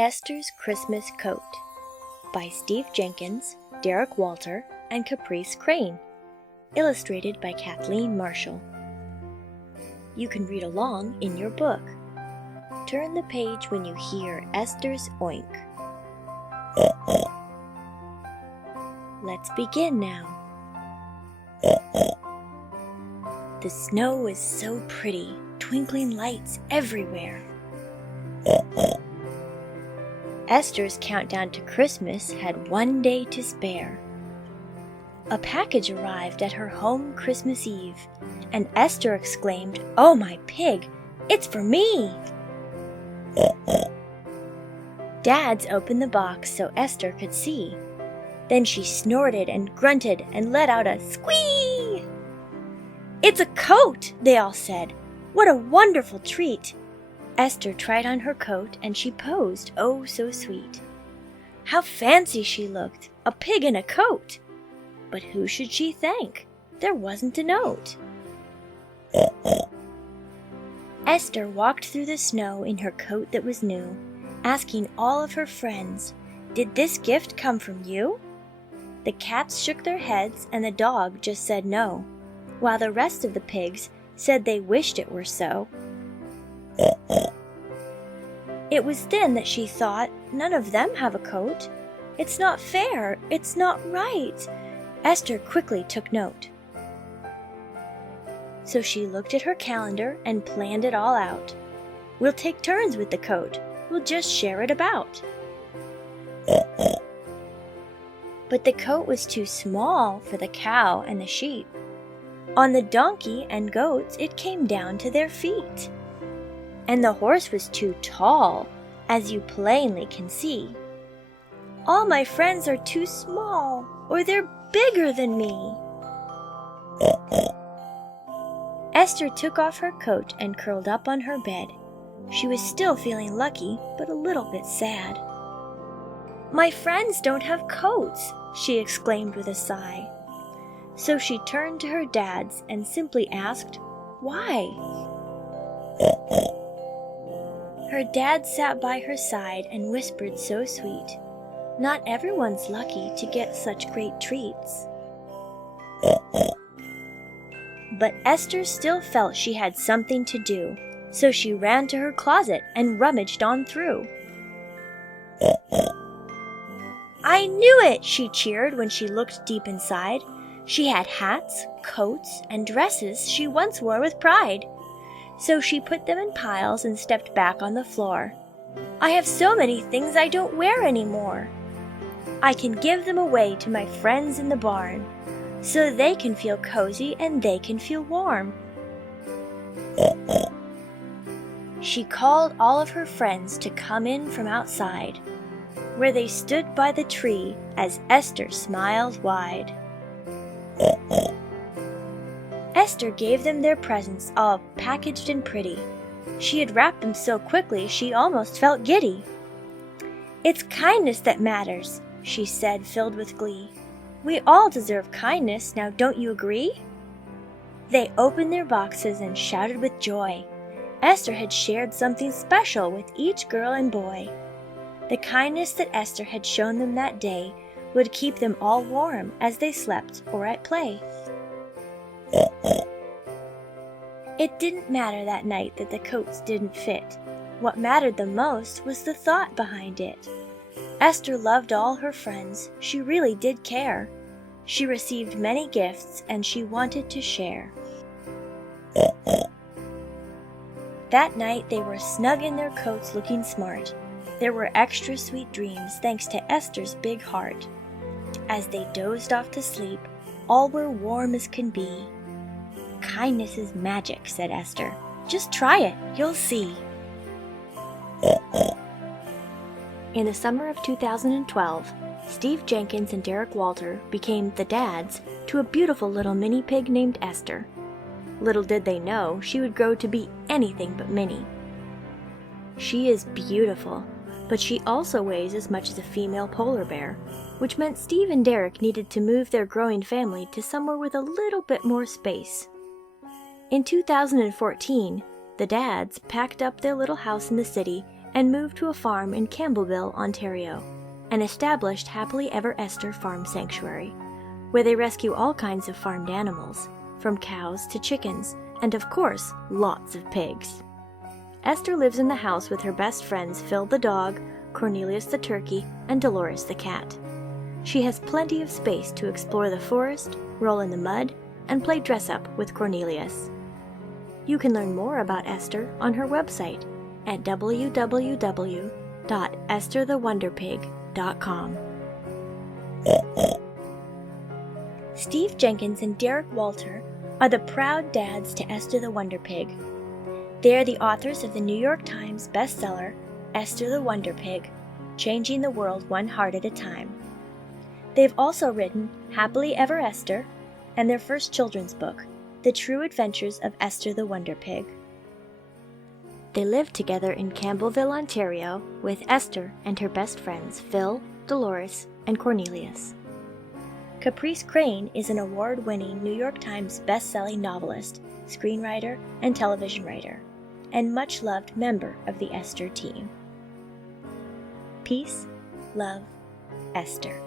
Esther's Christmas Coat by Steve Jenkins, Derek Walter, and Caprice Crane. Illustrated by Kathleen Marshall. You can read along in your book. Turn the page when you hear Esther's oink. Let's begin now. The snow is so pretty, twinkling lights everywhere. Esther's countdown to Christmas had one day to spare. A package arrived at her home Christmas Eve, and Esther exclaimed, "Oh, my pig, it's for me!" Dads opened the box so Esther could see. Then she snorted and grunted and let out a squee! "It's a coat!" they all said. "What a wonderful treat!" Esther tried on her coat and she posed, oh so sweet. How fancy she looked, a pig in a coat! But who should she thank? There wasn't a note. Esther walked through the snow in her coat that was new, asking all of her friends, "Did this gift come from you?" The cats shook their heads and the dog just said no, while the rest of the pigs said they wished it were so. It was then that she thought, none of them have a coat. It's not fair, it's not right. Esther quickly took note. So she looked at her calendar and planned it all out. We'll take turns with the coat. We'll just share it about. But the coat was too small for the cow and the sheep. On the donkey and goats it came down to their feet. And the horse was too tall, as you plainly can see. All my friends are too small, or they're bigger than me. Esther took off her coat and curled up on her bed. She was still feeling lucky, but a little bit sad. "My friends don't have coats," she exclaimed with a sigh. So she turned to her dads and simply asked, "Why?" Her dad sat by her side and whispered so sweet, "Not everyone's lucky to get such great treats." But Esther still felt she had something to do, so she ran to her closet and rummaged on through. "I knew it!" she cheered when she looked deep inside. She had hats, coats, and dresses she once wore with pride. So she put them in piles and stepped back on the floor. "I have so many things I don't wear anymore. I can give them away to my friends in the barn, so they can feel cozy and they can feel warm." She called all of her friends to come in from outside, where they stood by the tree as Esther smiled wide. Esther gave them their presents, all packaged and pretty. She had wrapped them so quickly she almost felt giddy. "It's kindness that matters," she said, filled with glee. "We all deserve kindness, now don't you agree?" They opened their boxes and shouted with joy. Esther had shared something special with each girl and boy. The kindness that Esther had shown them that day would keep them all warm as they slept or at play. It didn't matter that night that the coats didn't fit. What mattered the most was the thought behind it. Esther loved all her friends. She really did care. She received many gifts and she wanted to share. That night they were snug in their coats looking smart. There were extra sweet dreams thanks to Esther's big heart. As they dozed off to sleep, all were warm as can be. "Kindness is magic," said Esther. "Just try it, you'll see." In the summer of 2012, Steve Jenkins and Derek Walter became the dads to a beautiful little mini pig named Esther. Little did they know she would grow to be anything but mini. She is beautiful, but she also weighs as much as a female polar bear, which meant Steve and Derek needed to move their growing family to somewhere with a little bit more space. In 2014, the dads packed up their little house in the city and moved to a farm in Campbellville, Ontario, and established Happily Ever Esther Farm Sanctuary, where they rescue all kinds of farmed animals, from cows to chickens, and of course, lots of pigs. Esther lives in the house with her best friends Phil the dog, Cornelius the turkey, and Dolores the cat. She has plenty of space to explore the forest, roll in the mud, and play dress-up with Cornelius. You can learn more about Esther on her website at www.estherthewonderpig.com. Steve Jenkins and Derek Walter are the proud dads to Esther the Wonder Pig. They are the authors of the New York Times bestseller, Esther the Wonder Pig, Changing the World One Heart at a Time. They've also written Happily Ever Esther and their first children's book, The True Adventures of Esther the Wonder Pig. They live together in Campbellville, Ontario, with Esther and her best friends Phil, Dolores, and Cornelius. Caprice Crane is an award-winning New York Times best-selling novelist, screenwriter, and television writer, and much-loved member of the Esther team. Peace, love, Esther.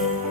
Bye.